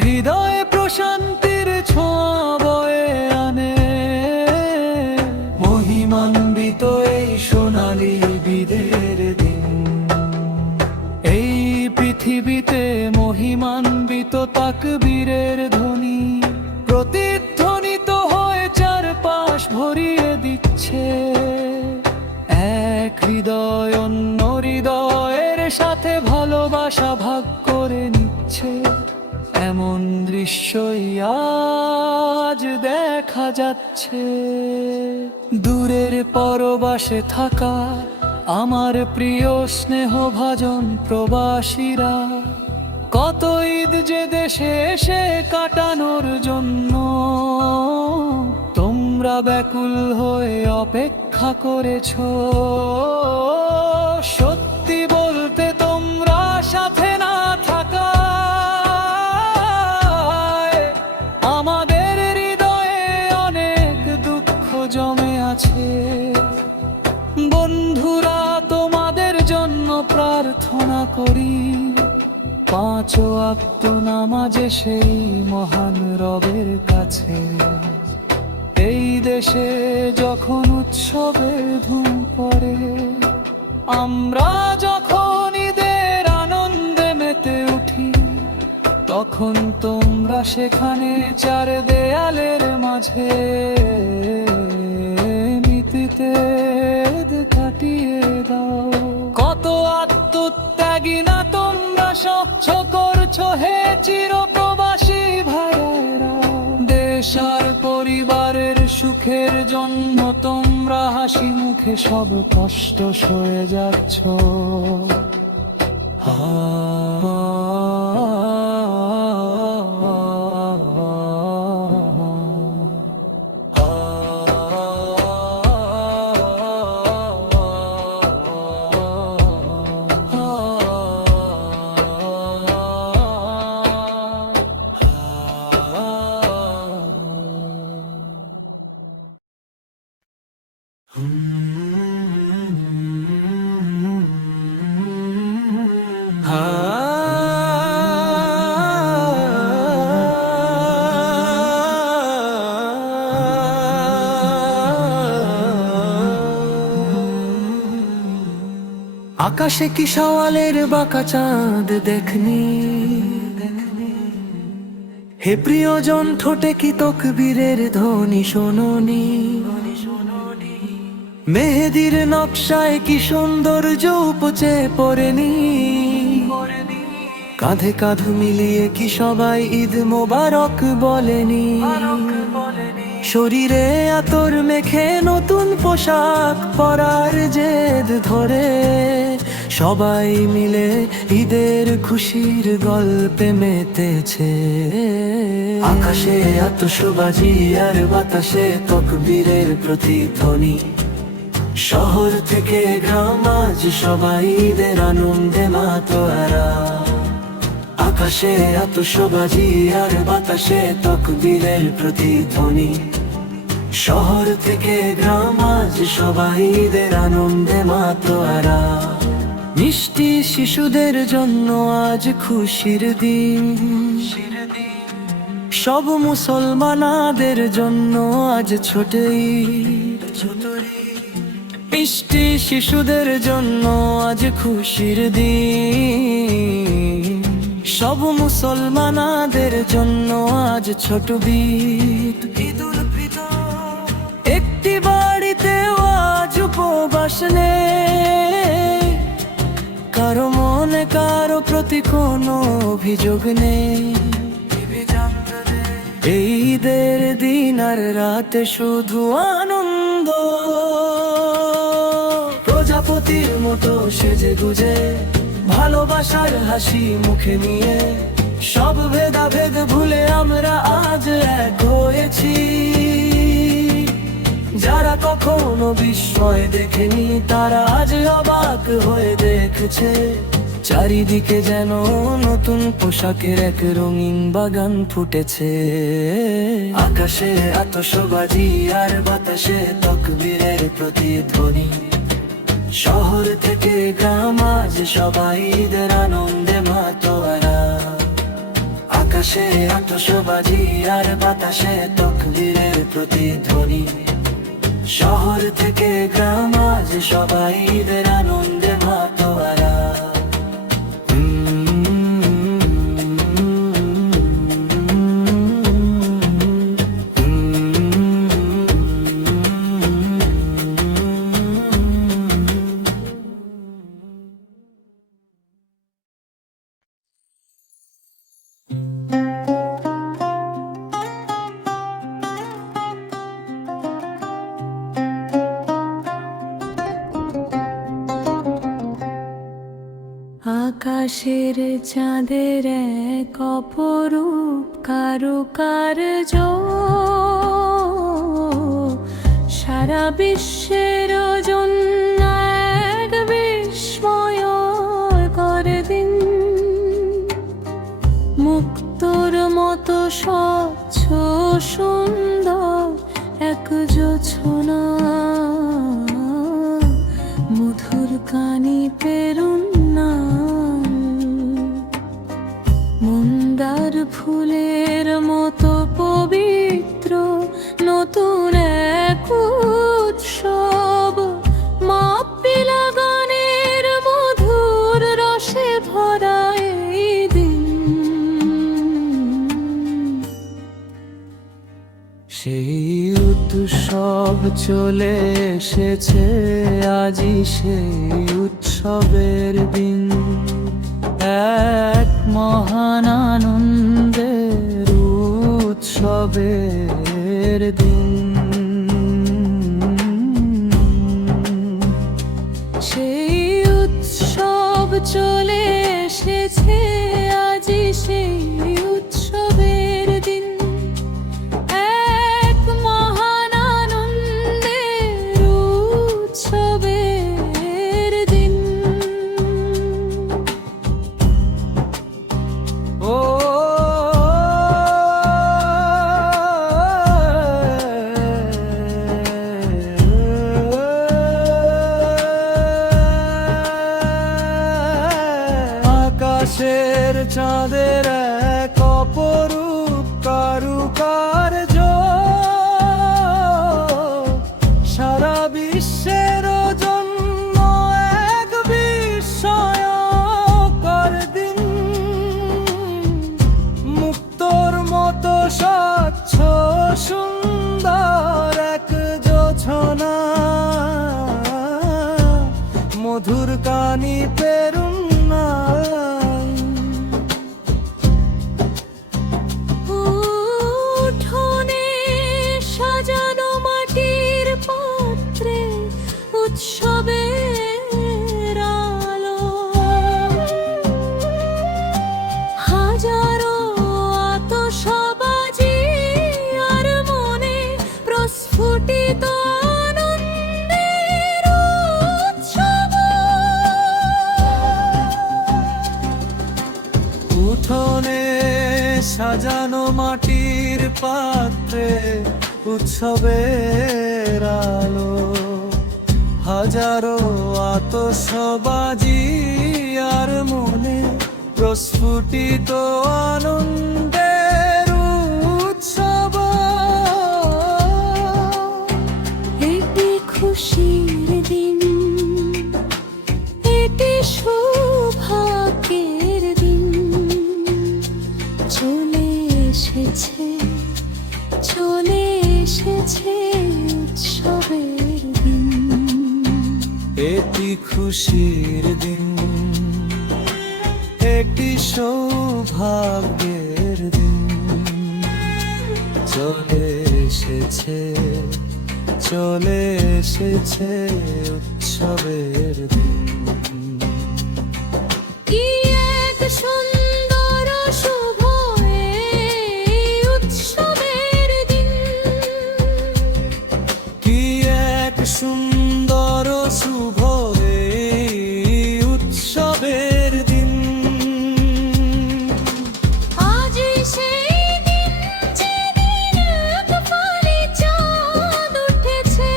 হৃদয়ে প্রশান্তির ছোঁয়া বয়ে আনে। মহিমান্বিত এই সোনালী ঈদের দিন, এই পৃথিবীতে মহিমান্বিত তাকবীরের ধ্বনি প্রতিধ্বনিত হয় চারপাশ ভরে। ভালোবাসা ভাগ করে নিচ্ছে, এমন দৃশ্যই আজ দেখা যাচ্ছে। দূরের পরবাসে থাকা আমার প্রিয় স্নেহভাজন প্রবাসীরা, কত ঈদ যে দেশে এসে কাটানোর জন্য তোমরা ব্যাকুল হয়ে অপেক্ষা করেছো। সত্যি বলতে তোমরা সাথে না থাকায় আমাদের হৃদয়ে অনেক দুঃখ জমে আছে। বন্ধুরা, তোমাদের জন্য প্রার্থনা করি, পাঁচ ওয়াক্ত নামাজে সেই মহান রবের কাছে। এই দেশে যখন উৎসবের ধুম পড়ে, আমরা যখন ঈদের আনন্দে মেতে উঠি, তখন তোমরা সেখানে চার দেয়ালের মাঝে নীতিতে কাটিয়ে দাও। কত আত্মত্যাগী না তোমরা সহ্য করছো হে চিরপ্রবাসী ভাইয়েরা। দেশ আর পরিবারের সুখের জন্য তোমরা হাসি মুখে সব কষ্ট সয়ে যাচ্ছো। আকাশে কি সওয়ালের বাঁকা চাঁদ দেখনি, হে প্রিয়জন ঠোঁটে কি তকবীরের ধ্বনি শোনোনি। মেহেদির নকশায় কি সৌন্দর্য উপচে পড়েনি, কাঁধে কাঁধ মিলিয়ে কি সবাই ঈদ মোবারক বলেনি। শরীরে আতর মেখে নতুন পোশাক পরার জেদ ধরে সবাই মিলে ঈদের খুশির গল্পে মেতেছে। আকাশে আতশবাজি আর বাতাসে তকবীরের প্রতিধ্বনি, শহর থেকে গ্রাম আজ সবাই ঈদের আনন্দে মাতোয়ারা। আকাশে আতশবাজি আর বাতাসে তকবীরের প্রতিধ্বনি, শহর থেকে গ্রাম আজ সবাই ঈদের আনন্দে মাতোয়ারা। মিষ্টি শিশুদের জন্য আজ খুশির দিন, সব মুসলমানদের জন্য আজ ছোট ঈদ। মিষ্টি শিশুদের জন্য আজ খুশির দিন, সব মুসলমানদের জন্য আজ ছোট ঈদ। ঈদুল ফিতর একটি বাড়িতেও আজ উপবাস নেই, কারো মনে কারো প্রতি কোনো অভিযোগ নেই। এই ঈদের দিন আর রাতে শুধু আনন্দ, প্রজাপতির মতো সেজে গুজে ভালোবাসার হাসি মুখে নিয়ে সব ভেদাভেদ ভুলে আমরা আজ এক হয়েছি। যারা কখনো বিস্ময় দেখেনি তারা আজ অবাক হয়ে দেখছে, চারিদিকে যেন নতুন পোশাকের এক রঙিন বাগান ফুটেছে। আকাশে আতশবাজি আর বাতাসে তকবীরের প্রতিধ্বনি, শহর থেকে গ্রাম আজ সবাই ঈদের আনন্দে মাতোয়ারা। আকাশে আতশবাজি আর বাতাসে তকবীরের প্রতিধ্বনি, শহর থেকে গ্রাম আজ সবাই ঈদের আনন্দে মাতোয়ারা। আকাশের চাঁদের এক অপরূপ কারুকার্য সারা বিশ্বের জন্য এক বিস্ময়কর দিন। মুক্তোর মতো স্বচ্ছ সুন্দর এক জোছনা মধুর কানি পেরুন্না মন্দার ফুলের মতো পবিত্র নতুন এক উৎসব মাপিলা গানের মধুর রসে ভরা এই দিন। সেই উৎসব চলে এসেছে আজি সেই উৎসবের দিন, এক মহান আনন্দের উৎসবের দিন। সেই উৎসব চলে এসেছে আজি সেই উৎসবের দিন, এক মহান আনন্দের উৎসবের দিন। ও আকাশের চাঁদের এক অপরূপ কারুকার্য সারা বিশ্বের জন্য এক বিস্ময়কর দিন। মুক্তোর মতো স্বচ্ছ সুন্দর এক জোছনা মধুর কানি পেরুন্না উঠোনে সাজানো মাটির পাত্রে উৎসবের আলো হাজারো আতশবাজি আর মনে প্রস্ফুটিত আনন্দের উৎসব। উঠোনে সাজানো মাটির পাত্রে উৎসবের আলো হাজারো আতশবাজি আর মনে প্রস্ফুটিত আনন্দের উৎসব। এটি খুশির দিন, এটি সৌভাগ্যের দিন, চলে এসেছে চলে এসেছে উৎসবের দিন। এটি খুশির দিন, একটি সৌভাগ্যের দিন, চলে এসেছে চলে এসেছে উৎসবের দিন। কি এক সুন্দর শুভ এই উৎসবের দিন, কি এক সুন্দর শুভ এই উৎসবের দিন। আজি সেই দিন যেদিন এক ফালি চাঁদ উঠেছে,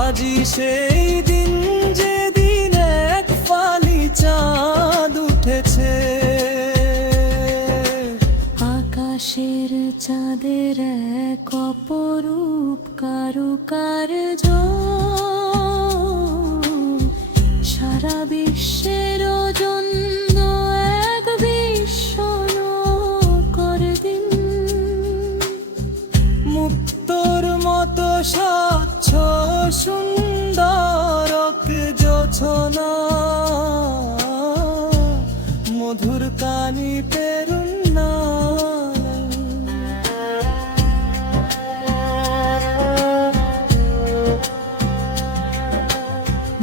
আজি সেই দিন যেদিন এক ফালি চাঁদ উঠেছে। আকাশের চাঁদের এক অপরূপ কারুকার্য সারা বিশ্বের জন্য এক বিস্ময়কর দিন। মুক্তোর মতো স্বচ্ছ সুন্দর এক জোছনা মধুর কানি পেরুন্না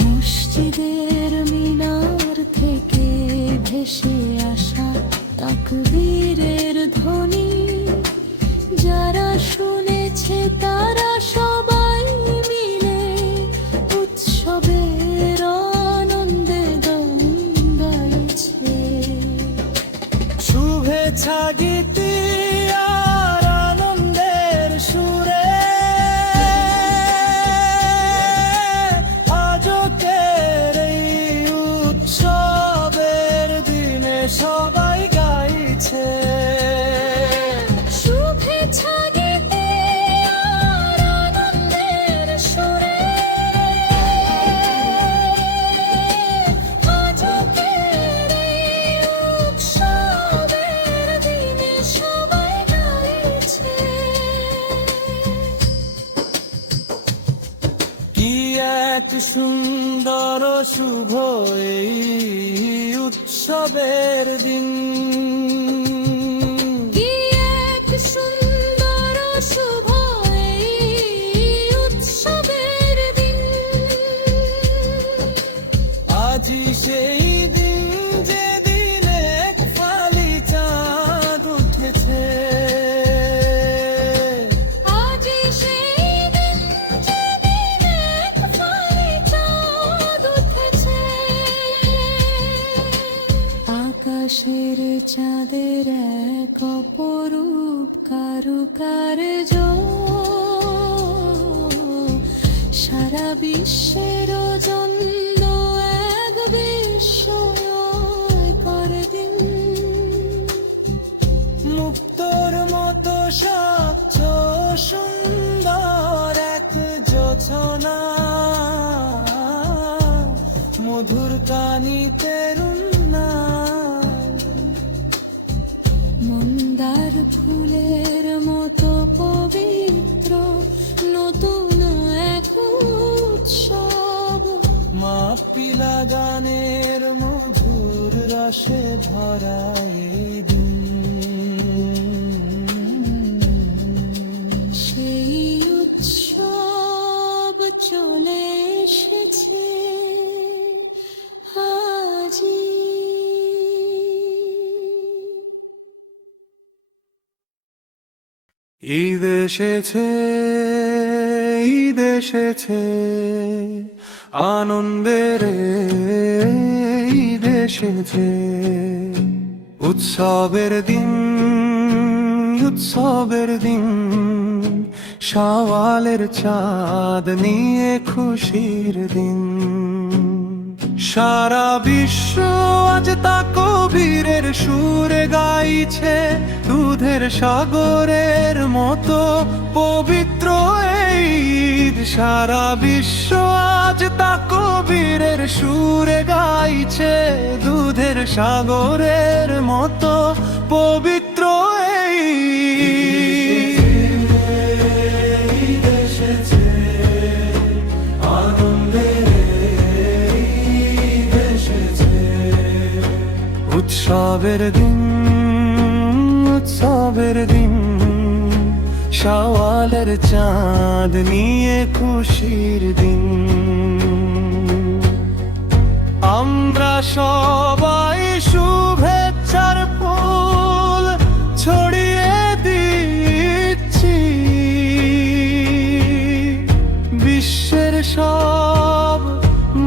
মসজিদের মিনার এক সুন্দর শুভ এই উৎসবের দিন। কি এক সুন্দর শুভ এই উৎসবের দিন। আজি সেই দিন যেদিন এক ফালি চাঁদ উঠেছে। আজি সেই দিন যেদিন এক ফালি চাঁদ উঠেছে। আকাশের চাঁদের এক অপরূপ কারুকার্য সারা বিশ্বের জন্য এক বিস্ময়কর দিন। মুক্তোর মতো স্বচ্ছ সুন্দর এক যোছনা, মধুর কানিতে রুন্না। মন্দার ফুলের মতো পবিত্র নতুন এক উৎসব। মাপিলা গানের মধুর রসে ভরা এই দিন। সেই উৎসব চলে এসেছে আজি। ঈদ এসেছে, ঈদ এসেছে, আনন্দের ঈদ এসেছে। উৎসবের দিন, উৎসবের দিন, শাওয়ালের চাঁদ নিয়ে খুশির দিন। সারা বিশ্ব আজ তা কবিরের সুরে গাইছে। দুধের সাগরের মতো পবিত্র এই ঈদ। সারা বিশ্ব আজ তা কবিরের সুরে গাইছে। দুধের সাগরের মতো পবিত্র এই ঈদ এসেছে, আনন্দের ঈদ এসেছে। উৎসবের দিন, উৎসবের দিন, শাওয়ালের চাঁদ নিয়ে খুশির দিন। আমরা সবাই শুভেচ্ছার ফুল ছড়িয়ে দিচ্ছি। বিশ্বের সব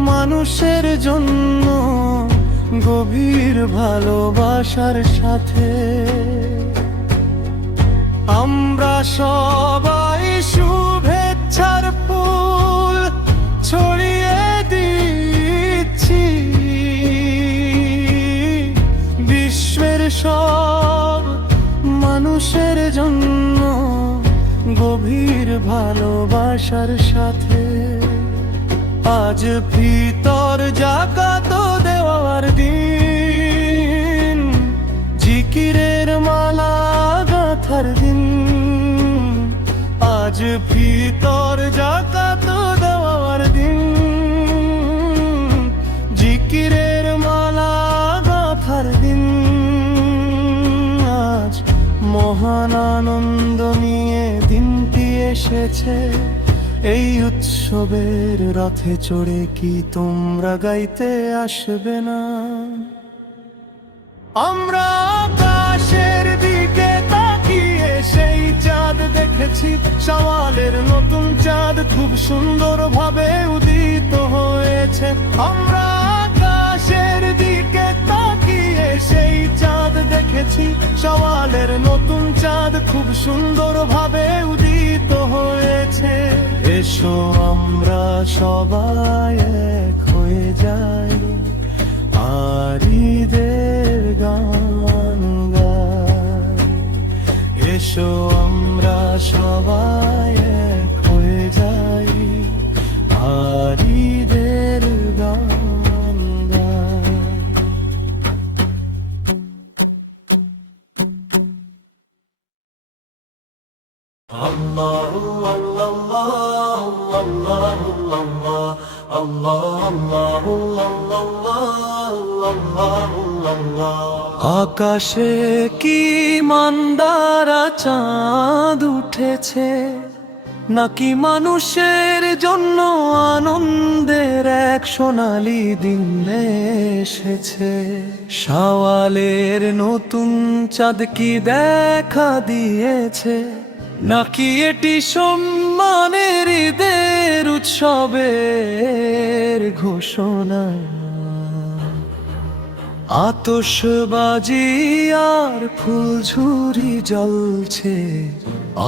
মানুষের জন্য গভীর ভালোবাসার সাথে। আমরা সবাই শুভেচ্ছার ফুল ছড়িয়ে দিচ্ছি। বিশ্বের সব মানুষের জন্য গভীর ভালোবাসার সাথে। আজ ফিতর জাকাত দেওয়ার দিন, জিকিরের মালা গাঁথার দিন। আজ ফিতর জাকাত দেওয়ার দিন, জিকিরের মালা গাঁথার দিন। আজ মহান আনন্দ নিয়ে দিনটি এসেছে। এই উৎসবের রথে চড়ে কি তোমরা গাইতে আসবে না? আমরা আকাশের দিকে তাকিয়ে সেই চাঁদ দেখেছি। শাওয়ালের নতুন চাঁদ খুব সুন্দর ভাবে উদিত হয়েছে। আমরা আকাশের দিকে তাকিয়ে সেই চাঁদ দেখেছি। শাওয়ালের নতুন চাঁদ খুব সুন্দর ভাবে উদিত হয়েছে। এসো আমরা সবাই এক হয়ে যাই, আর ঈদের গান গাই। এসো আমরা সবাই এক হয়ে যাই, আর ঈদের গান আল্লাহ আল্লাহ আল্লাহ আল্লাহ আল্লাহ। আকাশে কি মান্দারা চাঁদ উঠেছে, নাকি মানুষের জন্য আনন্দের এক সোনালি দিন এসেছে? শাওয়ালের নতুন চাঁদ কি দেখা দিয়েছে, নাকি এটি সম্মানের ঈদের উৎসবের ঘোষণা? আতশবাজি আর ফুলঝুরি জ্বলছে,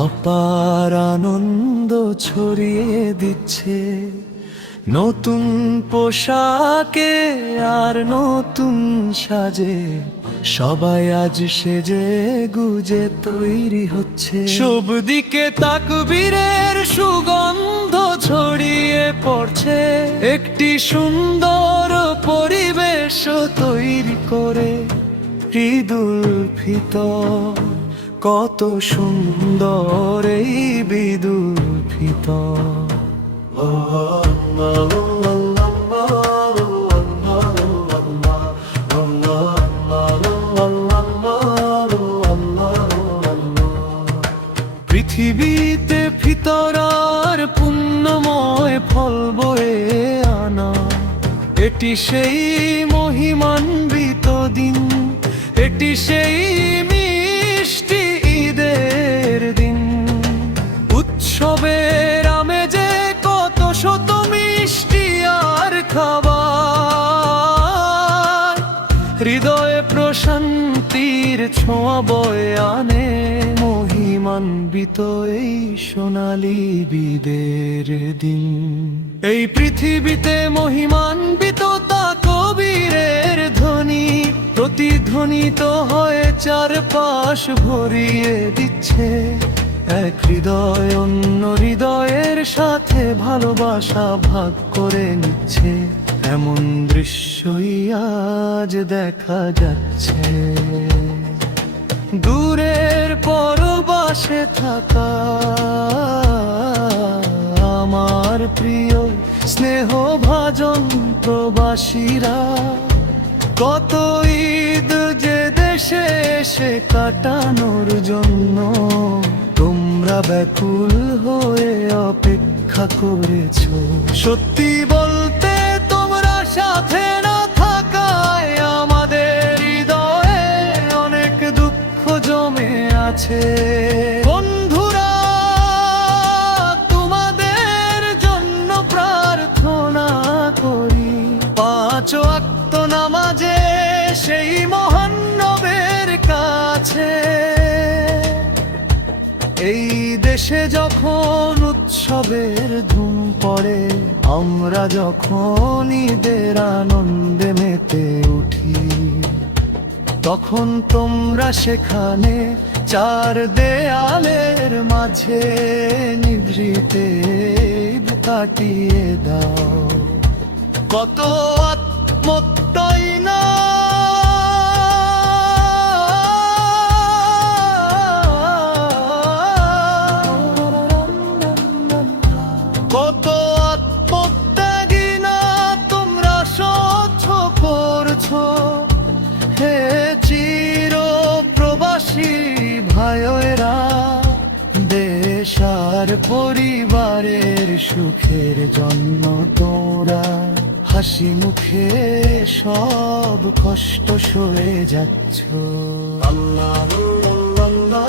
অপার আনন্দ ছড়িয়ে দিচ্ছে। নতুন পোশাকে আর নতুন সাজে সবাই আজ সেজে গুজে তৈরি হচ্ছে। সব দিকে তাকবীরের সুগন্ধ ছড়িয়ে পড়ছে, একটি সুন্দর পরিবেশ তৈরি করে ঈদুল ফিতর। কত সুন্দর এই ঈদুল ফিতর। পৃথিবীতে ফিতরার পুণ্যময় ফল বয়ে আনা, এটি সেই মহিমান্বিত দিন, এটি সেই মিষ্টি ঈদের দিন। উৎসবের আমেজে কত শত মিষ্টি আর খাবার, হৃদয়ে প্রশান্তির ছোঁয়া বয়ে আনে মহিমান্বিত এই সোনালি ঈদের দিন। এই পৃথিবীতে মহিমান্বিত তাকবীরের ধ্বনি প্রতিধ্বনিত হয়ে চারপাশ ভরিয়ে দিচ্ছে। এক হৃদয় অন্য হৃদয়ের সাথে ভালোবাসা ভাগ করে নিচ্ছে, এমন দৃশ্যই আজ দেখা যাচ্ছে। দূরের পরবাসে থাকা আমার প্রিয় স্নেহভাজন প্রবাসীরা, কত ঈদ যে দেশে এসে কাটানোর জন্য তোমরা ব্যাকুল হয়ে অপেক্ষা করেছো। সত্যি বলতে তোমরা সাথে না থাকায় আমাদের হৃদয়ে অনেক দুঃখ জমে আছে। বন্ধুরা, তোমাদের জন্য প্রার্থনা করি, 5 ওয়াক্ত নামাজে সেই মহান নবের কাছে। এই দেশে যখন উৎসবের ধুম পড়ে, আমরা যখন ঈদের আনন্দে মেতে উঠি, তখন তোমরা সেখানে 4 দেয়ালের মাঝে নিভৃতে ঈদ কাটিয়ে দাও। কত আত্মত্যাই না কত আত্মত্যাগী না তোমরা সহ্য করছো। হে চির প্রবাসী ভাইয়েরা, দেশ আর পরিবারের সুখের জন্য তোমরা হাসি মুখে সব কষ্ট সয়ে যাচ্ছ। আল্লাহ আল্লাহ আল্লাহ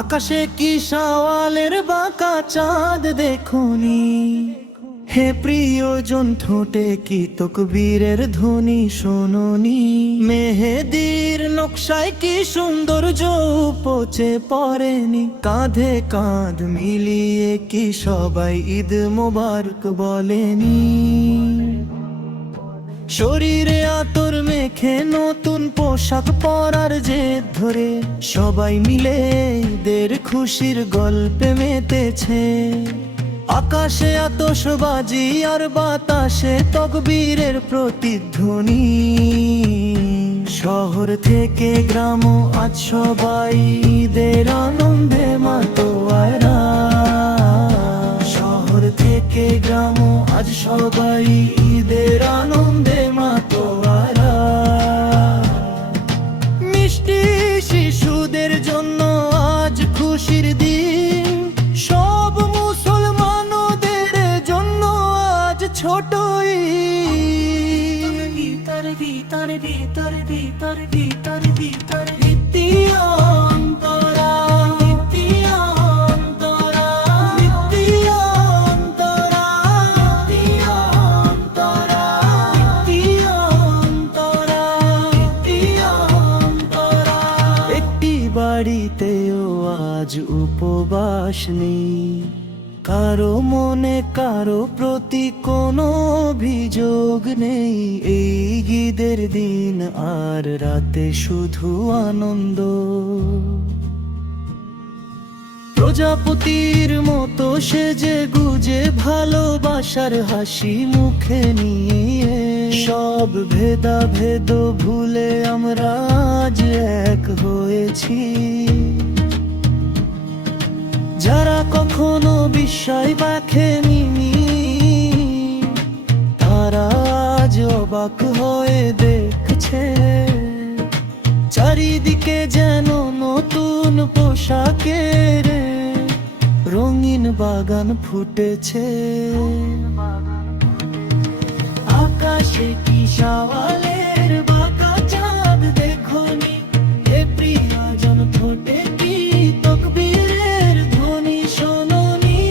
আকাশে কি শাওয়ালের বাঁকা চাঁদ দেখুনি, হে প্রিয়জন ঠোঁটে কি তকবীরের ধ্বনি শোনোনি। মেহেদির নকশায় কি সৌন্দর্য উপচে পড়েনি, কাঁধে কাঁধ মিলিয়ে কি সবাই ঈদ মোবারক বলেনি। শরীরে আতর মেখে নতুন পোশাক পরার জেদ ধরে সবাই মিলে ঈদের খুশির গল্পে মেতেছে। আকাশে আতশবাজি আর বাতাসে তকবীরের প্রতিধ্বনি। শহর থেকে গ্রাম আজ সবাই ঈদের আনন্দে মাতোয়ারা। শহর থেকে গ্রাম আজ সবাই ঈদের আনন্দে মাতোয়ারা। মিষ্টি শিশুদের জন্য আজ খুশির দিন, সব মুসলমানদের জন্য আজ ছোট ঈদ। ভিতরে ভিতরে ভিতরে ভিতরে ভিতরে ভিতরে নিত্যন্তরা নিত্যন্তরা নিত্যন্তরা নিত্যন্তরা নিত্যন্তরা নিত্যন্তরা। একটি বাড়িতেও আজ উপবাস নেই, কারো মনে কারো প্রতি কোনো অভিযোগ নেই। এই ঈদের দিন আর রাতে শুধু আনন্দ। প্রজাপতির মতো সেজে গুজে ভালোবাসার হাসি মুখে নিয়ে সব ভেদাভেদ ভুলে আমরা আজ এক হয়েছি। যারা কখনো বিস্ময় দেখেনি তারা আজ অবাক হয়ে দেখছে। চারিদিকে যেন নতুন পোশাকের রঙিন বাগান ফুটেছে। আকাশে কি সওয়ালের বাঁকা চাঁদ দেখোনি, এ প্রিয়জন ফোটে কি তকবীরের ধ্বনি শোনোনি।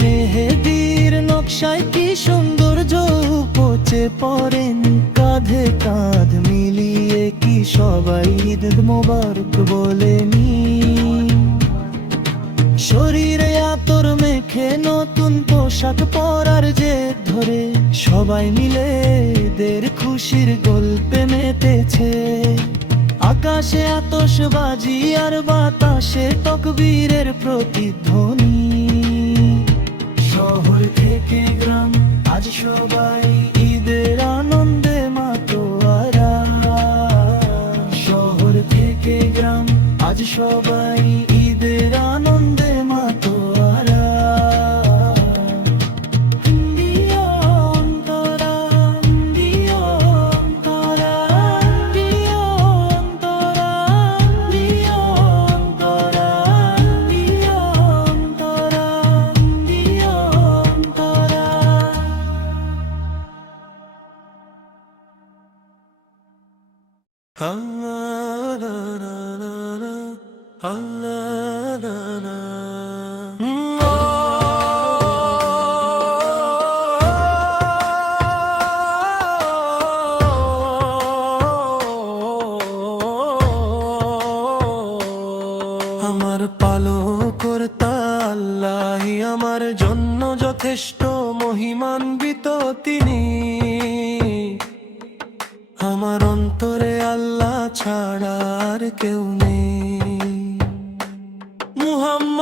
মেহেদির নকশায় কি সৌন্দর্য উপচে পড়েন, কাঁধে কাঁধ মিলিয়ে কি সবাই ঈদ মোবারক বলেনি। শরীরে আতর মেখে নতুন পোশাক পরার জেদ ধরে সবাই মিলে ঈদের খুশির গল্পে মেতেছে। আকাশে আতশবাজি আর বাতাসে তকবীরের প্রতিধ্বনি। শহর থেকে গ্রাম আজ সবাই ঈদের আনন্দে মাতোয়ারা। শহর থেকে গ্রাম আজ সবাই ঈদের আনন্দে মাতোয়ারা। নিত্যন্তরা নিত্যন্তরা নিত্যন্তরা নিত্যন্তরা নিত্যন্তরা নিত্যন্তরা। আমার পালকর্তা আল্লাহই আমার জন্য যথেষ্ট, মহিমান্বিত তিনি। আমার অন্তরে আল্লাহ ছাড়া আর কেউ নেই। মুহাম্মদ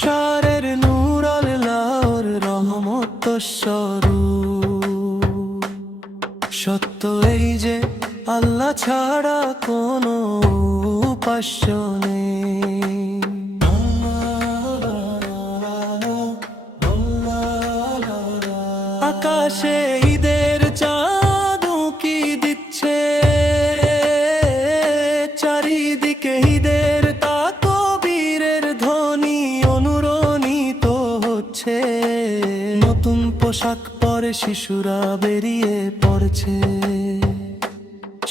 শারের নূর আল্লাহর রহমত স্বরূপ। সত্য এই যে আল্লাহ ছাড়া কোনো উপাস্য নেই। আকাশে ঈদের চাঁদ উঁকি দিচ্ছে, চারিদিকে ঈদের তাকবীরের ধ্বনি অনুরণিত হচ্ছে। নতুন পোশাক পরে শিশুরা বেরিয়ে পড়ছে,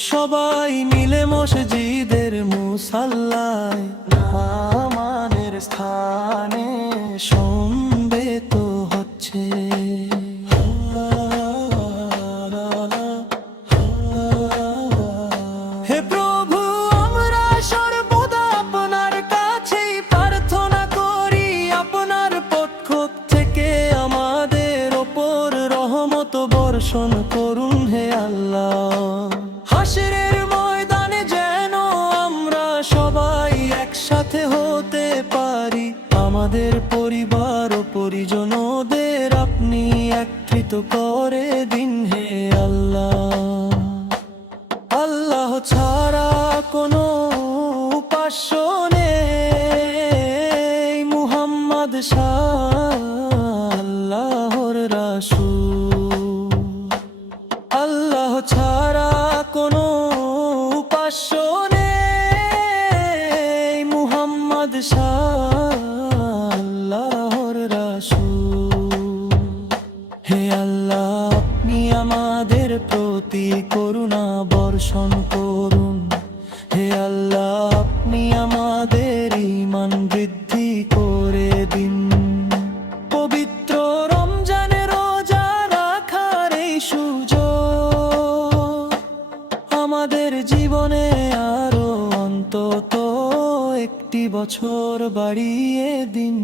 সবাই মিলে মসজিদের মুসাল্লায় নামাজের স্থানে সমবেত হচ্ছে। হে প্রভু, আমরা সর্বদা করি আমাদের পরিবার ও পরিজনদের আপনি একত্রিত করে দিন হে আল্লাহ। আল্লাহ ছাড়া কোনো উপাস্য নেই, মুহাম্মদ আল্লাহর রাসূল। আল্লাহ ছাড়া কোনো উপাস্য নেই, মুহাম্মদ আল্লাহর রাসূল। হে আল্লাহ, আপনি আমাদের প্রতি করুণা বর্ষণ করুন। হে আল্লাহ, আপনি আমাদের ঈমান বৃদ্ধি করে দিন। পবিত্র রমজানে রোজা রাখার এই সুযোগ আমাদের জীবনে আরো অন্তত একটি বছর বাড়িয়ে দিন।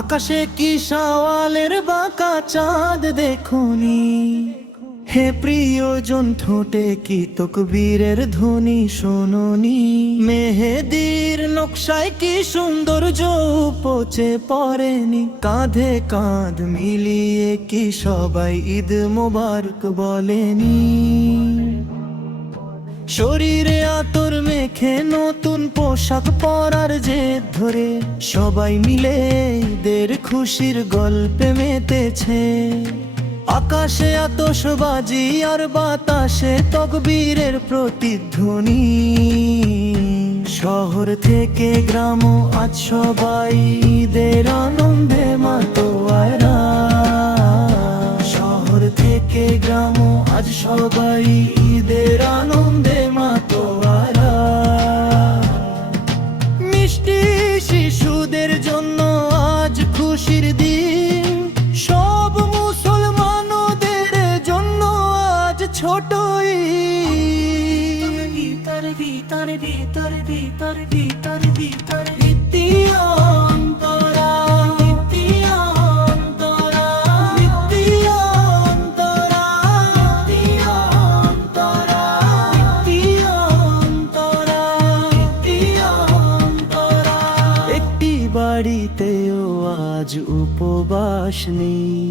আকাশে কি শাওয়ালের বাঁকা চাঁদ দেখুনি, হে প্রিয়জন ঠোঁটে কি তকবীরের ধ্বনি শোনোনি। মেহেদির নকশায় কি সৌন্দর্য উপচে পড়েনি, কাঁধে কাঁধ মিলিয়ে কি সবাই ঈদ মোবারক বলেনি। শরীরে আতর মেখে নতুন পোশাক পরার জেদ ধরে সবাই মিলে ঈদের খুশির গল্পে মেতেছে। আকাশে আতশবাজি আর বাতাসে তকবীরের প্রতিধ্বনি। শহর থেকে গ্রাম আজ সবাই ঈদের আনন্দে মাতোয়ারা। শহর থেকে গ্রাম আজ সবাই ঈদের আনন্দে মাতোয়ারা। মিষ্টি শিশুদের জন্য আজ খুশির দিন, সব মুসলমানদের জন্য আজ ছোট ঈদ। ভিতরে ভিতরে ভিতরে ভিতরে ভিতরে ভিতরে বাড়িতেও আজ উপবাস নেই,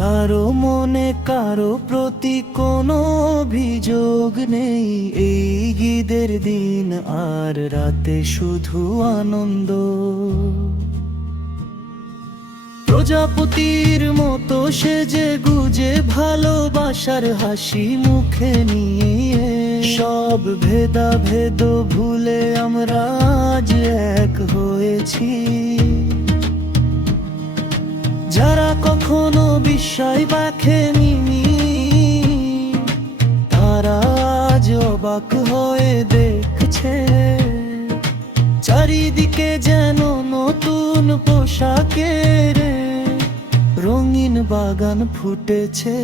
কারো মনে কারো প্রতি কোনো অভিযোগ নেই। এই ঈদের দিন আর রাতে শুধু আনন্দ। প্রজাপতির মতো সেজে গুজে ভালোবাসার হাসি মুখে নিয়ে সব ভেদাভেদ ভুলে আমরা আজ এক হয়েছি। যারা কখনো বিস্ময় দেখেনি তারা আজ অবাক হয়ে দেখছে। চারিদিকে যেন নতুন পোশাকের রঙিন বাগান ফুটেছে।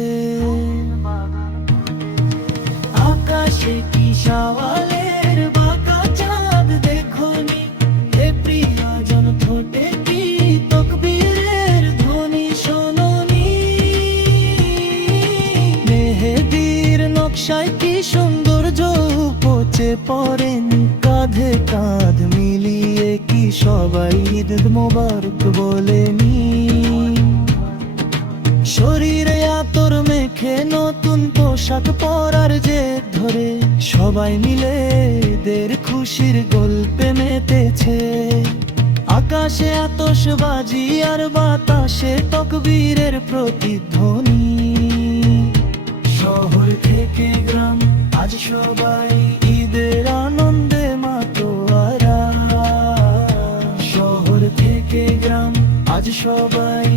আকাশে কি শাওয়ালের বাঁকা চাঁদ দেখোনি, হে প্রিয়জন ঠোঁটে কি তকবীরের ধ্বনি শোনোনি। মেহেদির নকশায় কি সৌন্দর্য উপচে পড়েন, কাঁধে কাঁধ মিলিয়ে কি সবাই ঈদ মোবারক বলেনি। শরীরে আতর মেখে নতুন পোশাক পরার জেদ ধরে সবাই মিলে ঈদের খুশির গল্পে মেতেছে। আকাশে আতশবাজি আর বাতাসে তকবীরের প্রতিধ্বনি। শহর থেকে গ্রাম আজ সবাই ঈদের আনন্দে মাতোয়ারা। শহর থেকে গ্রাম আজ সবাই